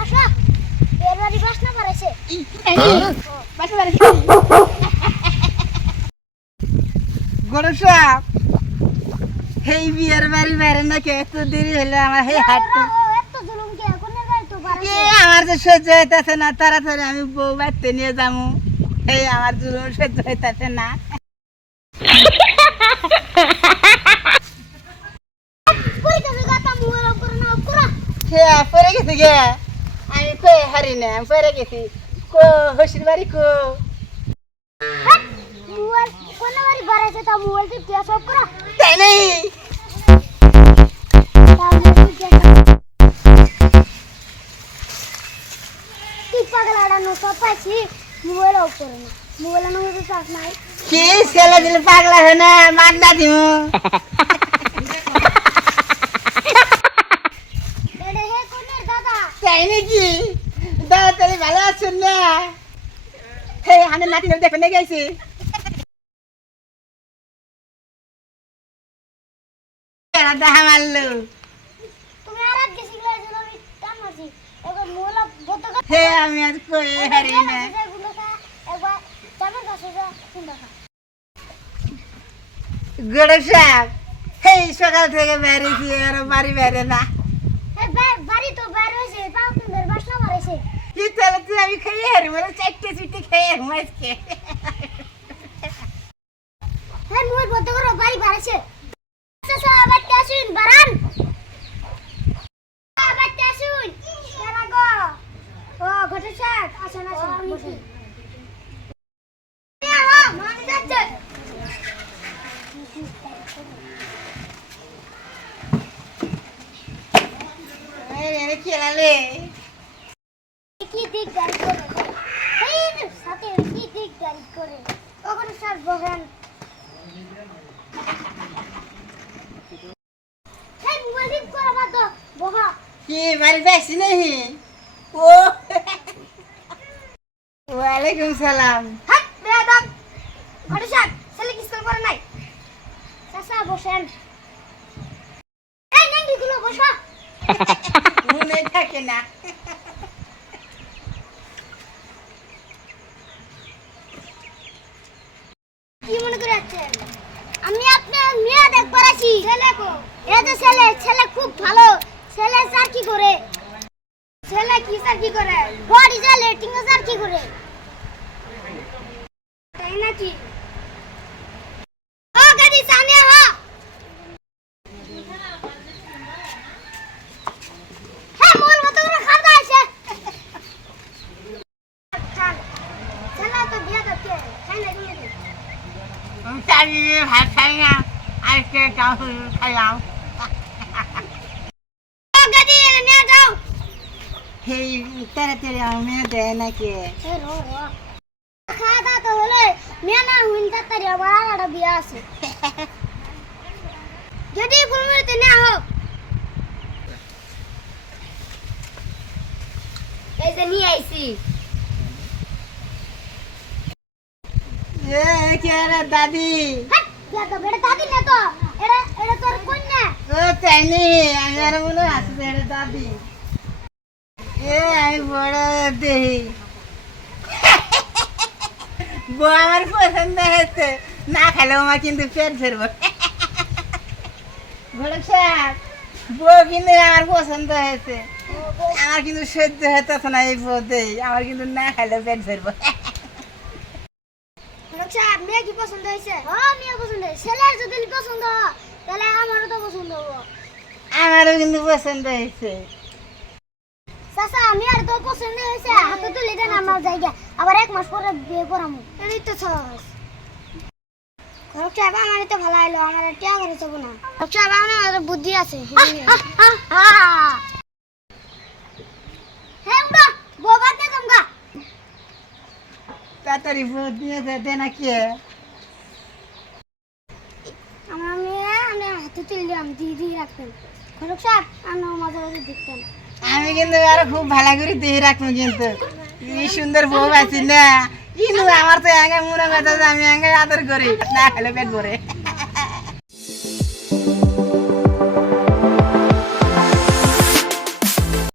আসো এর বাড়ি বাসনা পড়েছে বাসনা পড়েছে গরু সাহেব এই বিয়ের বাড়ি বাইরে নাকি এত দেরি হলো আমার এই হাঁটতে এত জুলুম কে কোনের বাড়ি তো বাড়ি আমার যে সহ্য হইতেছে না তাড়াতাড়ি আমি বউ বাড়তে নিয়ে যাবো এই আমার জুলুম সহ্য হইতেছে না কই তুমি কথা মুয়ের উপর না পুরা পরে গেছি গে আমি কই হারি না পরে গেছি কো হসির বাড়ি কো মুয়ের কোনের বাড়ি বাড়াইছে তা মুয়ের টিপতে সব পুরা তাই নেই কি পাগলাড়া নো সব পাইছি মুয়ের উপর না মুয়ের না তো চাষ নাই কি ছেলে দিলে পাগলা হয় না মাগনা দিমু এডে হে কোনের দাদা তাই নাকি দাদা তাহলে ভালো আছেন না হে আমি নাতি দেখে নিয়ে গেছি দেখা মারলো তুমি আর আজ গেছিলা যে আমি টামাছি এবার মোলা বত হে আমি আজ কই হারি না একবার টামার কাছে যা শুনবা গড় সাহেব এই সকাল থেকে বেরিয়েছি আর বাড়ি বেরে না বাড়ি তো বাইরে হয়েছে পাও সুন্দর বাসনা মারেছে কি তাহলে তুই আমি খাইয়ে হারি মানে চারটে চুটি খেয়ে মাছকে হ্যাঁ মুই বলতে করো বাড়ি বাড়াছে চাচা বাড়িতে আসুন বারান বাড়িতে আসুন কেনা গো ও ঘটে শাক আসুন আসুন বসুন মানে যাচ্ছে খেলালে কি দিক গাড়ি করে এই সাথে কি দিক গাড়ি করে তখন স্যার বহেন এই মোবাইল করা বাদ বহা কি বাড়ি যাইছি নাকি ও ওয়ালাইকুম সালাম হাট বেয়াদব ঘটে শাক ছেলে কি স্কুল করে নাই চাচা বসেন এই নেন্ডি গুলো বসা মনে থাকে না কি মনে করে আছেন আমি আপনার মেয়ে দেখবার আছি ছেলে কো এটা তো ছেলে ছেলে খুব ভালো ছেলে স্যার কি করে ছেলে কি স্যার কি করে বডি যা লেটিং স্যার কি করে তাই নাকি ও গাড়ি সামনে হো হ্যাঁ মোর মত করে খাতা আছে ছেলে তো বিয়া করতে খাই না তুমি চারি ভাত খাই না আজকে খাইলাম গাড়ি নিয়ে যাও এই তাড়াতাড়ি আমার মেয়ে দেয় নাকি খাওয়া দাওয়া তো হলো মেয়ে না হুইন তাড়াতাড়ি আবার আলাদা বিয়ে আছে যদি ফুলমুড়িতে না হোক এই যে নিয়ে আইছি এ কে রে দাদি বিয়া তো বেটা দাদি না তো এটা এটা তোর কন্যা ও তাই নি আমি আর মনে আসছে রে দাদি এ আমি বড় দেহি বউ আমার পছন্দ হয়েছে না খেলেও আমার কিন্তু পেট ফেরবো বড় সাহেব বউ কিন্তু আমার পছন্দ হয়েছে আমার কিন্তু সহ্য হতেছে না এই বউ দেই আমার কিন্তু না খেলেও পেট ফেরবো আচ্ছা মেয়ে কি পছন্দ হয়েছে হ্যাঁ মেয়ে পছন্দ হয়েছে ছেলের যদি পছন্দ হয় তাহলে আমারও তো পছন্দ হবো আমারও কিন্তু পছন্দ হয়েছে চাচা আমি আর তো পছন্দ হয়েছে হাতে তুলে দেন আমার জায়গা আবার এক মাস পরে বিয়ে করামু এই তো সহজ খরচ চাইব আমার তো ভালো হলো আমার টিয়া করে যাব না খরচ চাইব আমার বুদ্ধি আছে হ্যাঁ উড়া বোবা তে তোমরা তাড়াতাড়ি বউ দিয়ে দে নাকি আমার মেয়ে আমি হাতে তুলে দিলাম দিয়ে রাখবেন খরচ চাইব আমার মাঝে মাঝে দেখতেন আমি কিন্তু আরো খুব ভালো করে দিয়ে রাখবো কিন্তু কি সুন্দর বউ আছি না কিন্তু আমার তো এঙ্গে মনে কথা আমি এঙ্গে আদর করি না খেলে পেট ভরে